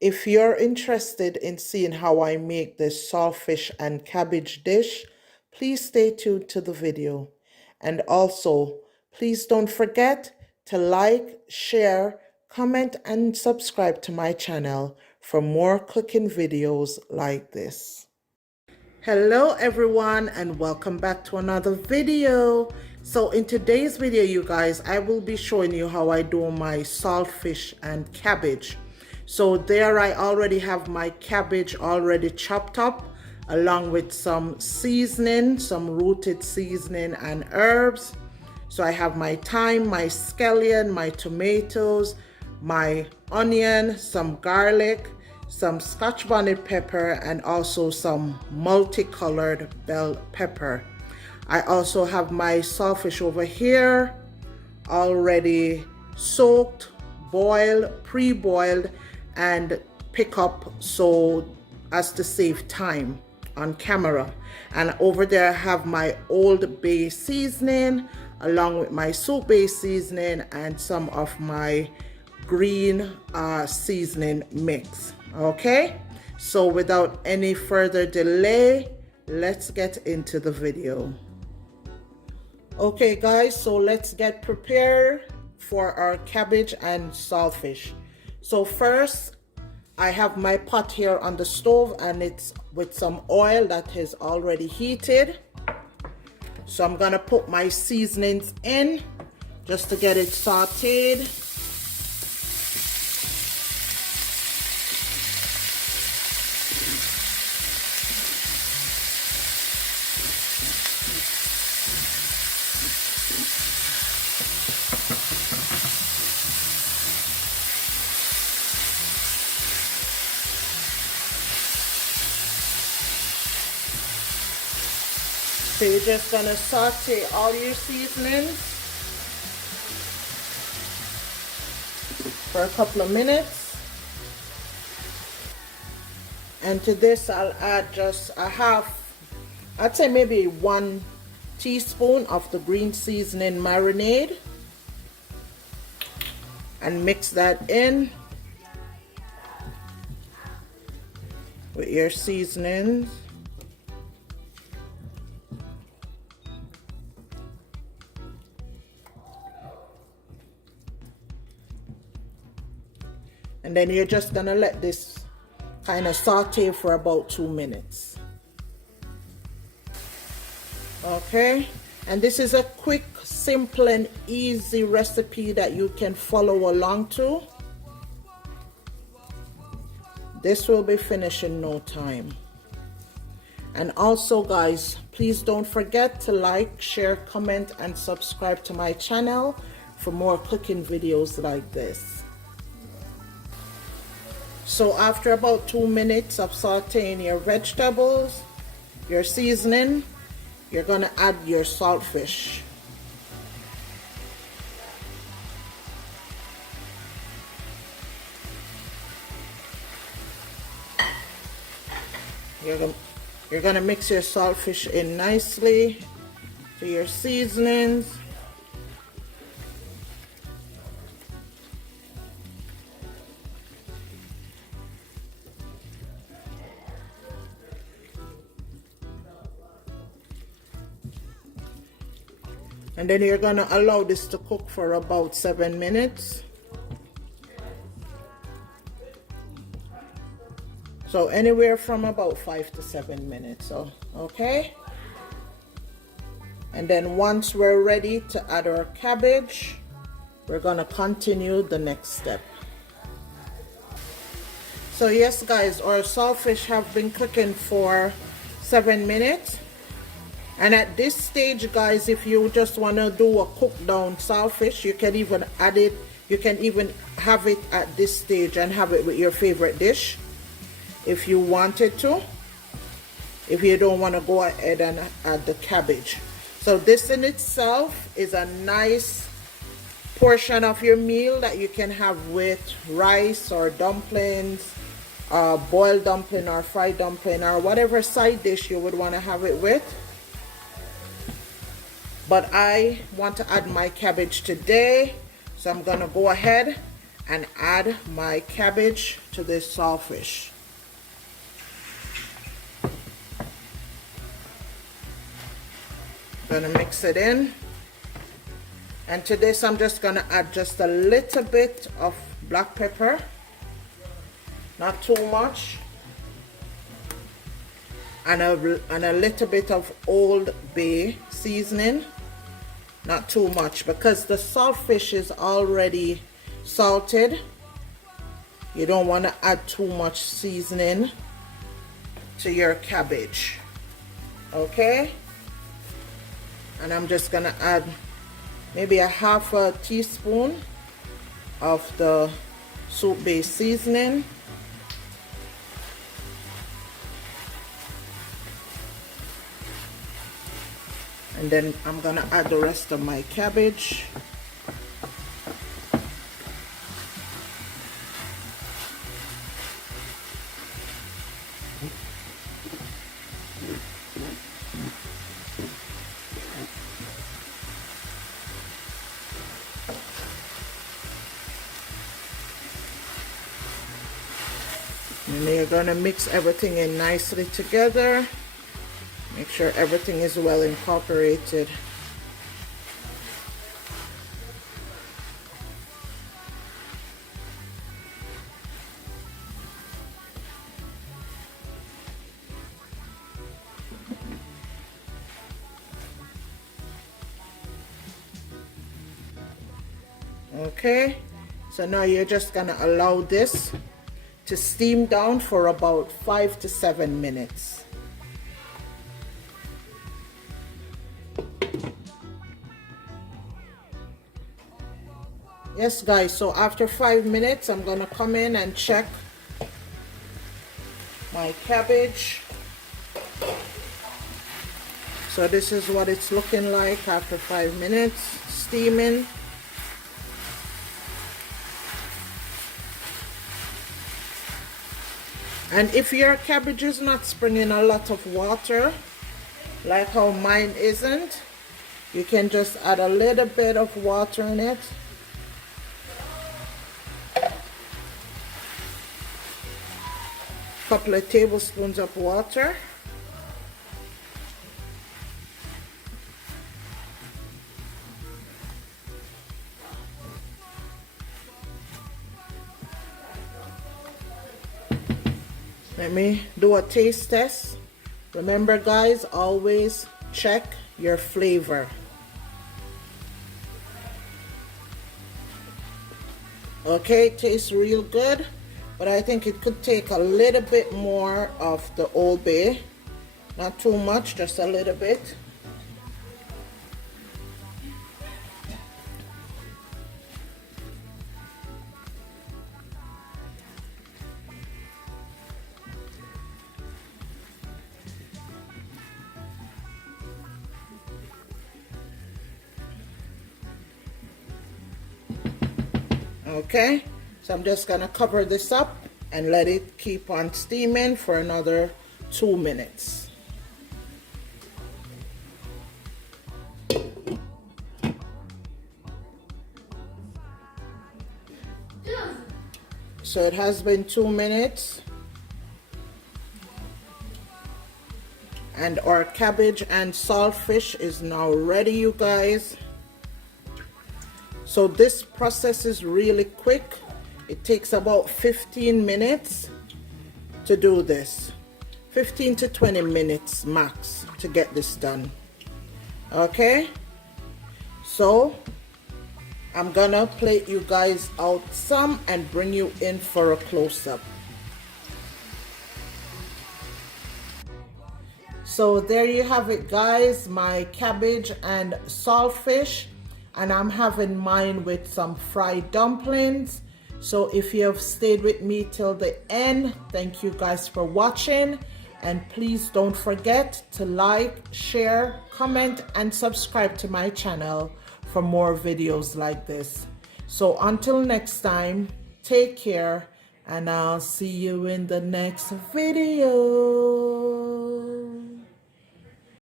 If you're interested in seeing how I make this saltfish and cabbage dish, please stay tuned to the video. And also, please don't forget to like, share, comment, and subscribe to my channel for more cooking videos like this. Hello everyone and welcome back to another video. So in today's video, you guys, I will be showing you how I do my saltfish and cabbage. So there I already have my cabbage already chopped up along with some seasoning, some rooted seasoning and herbs. So I have my thyme, my scallion, my tomatoes, my onion, some garlic, some Scotch bonnet pepper, and also some multicolored bell pepper. I also have my saltfish over here already soaked, boiled, pre-boiled, and pick up so as to save time on camera. And over there I have my Old Bay seasoning along with my soup base seasoning and some of my green seasoning mix. Okay, so without any further delay, let's get into the video. Okay guys, so let's get prepared for our cabbage and saltfish. So first, I have my pot here on the stove and it's with some oil that is already heated. So I'm gonna put my seasonings in just to get it sauteed. So you're just gonna saute all your seasonings for a couple of minutes. And to this I'll add just a half, I'd say maybe 1 teaspoon of the green seasoning marinade, and mix that in with your seasonings. And then you're just gonna let this kind of saute for about 2 minutes. Okay, and this is a quick, simple and easy recipe that you can follow along to. This will be finished in no time. And also guys, please don't forget to like, share, comment, and subscribe to my channel for more cooking videos like this. So after about 2 minutes of sauteing your vegetables, your seasoning, you're gonna add your saltfish. You're gonna mix your saltfish in nicely to your seasonings. And then you're gonna allow this to cook for about 7 minutes. So anywhere from about 5 to 7 minutes. So, okay. And then once we're ready to add our cabbage, we're gonna continue the next step. So yes guys, our saltfish have been cooking for 7 minutes. And at this stage guys, if you just want to do a cook down saltfish, you can even add it, you can even have it at this stage and have it with your favorite dish if you wanted to, if you don't want to go ahead and add the cabbage. So this in itself is a nice portion of your meal that you can have with rice or dumplings, boiled dumpling or fried dumpling or whatever side dish you would want to have it with. But I want to add my cabbage today, so I'm gonna go ahead and add my cabbage to this saltfish. Gonna mix it in, and to this I'm just gonna add just a little bit of black pepper, not too much, and a little bit of Old Bay seasoning, not too much, because the saltfish is already salted. You don't want to add too much seasoning to your cabbage. Okay, and I'm just gonna add maybe a half a teaspoon of the soup base seasoning, and then I'm gonna add the rest of my cabbage. And then you're gonna mix everything in nicely together. Make sure everything is well incorporated. Okay, so now you're just gonna allow this to steam down for about 5 to 7 minutes. Yes guys, so after 5 minutes I'm gonna come in and check my cabbage. So this is what it's looking like after 5 minutes steaming. And if your cabbage is not springing a lot of water, like how mine isn't, you can just add a little bit of water in it. Couple of tablespoons of water. Let me do a taste test. Remember guys, always check your flavor. Okay, it tastes real good, but I think it could take a little bit more of the Old Bay. Not too much, just a little bit. Okay, so I'm just gonna cover this up and let it keep on steaming for another 2 minutes. So it has been 2 minutes and our cabbage and saltfish is now ready, you guys. So this process is really quick. It takes about 15 minutes to do this. 15 to 20 minutes max to get this done. Okay, so I'm gonna plate you guys out some and bring you in for a close-up. So there you have it guys, my cabbage and saltfish, and I'm having mine with some fried dumplings. So if you have stayed with me till the end, thank you guys for watching, and please don't forget to like, share, comment, and subscribe to my channel for more videos like this. So until next time, take care, and I'll see you in the next video.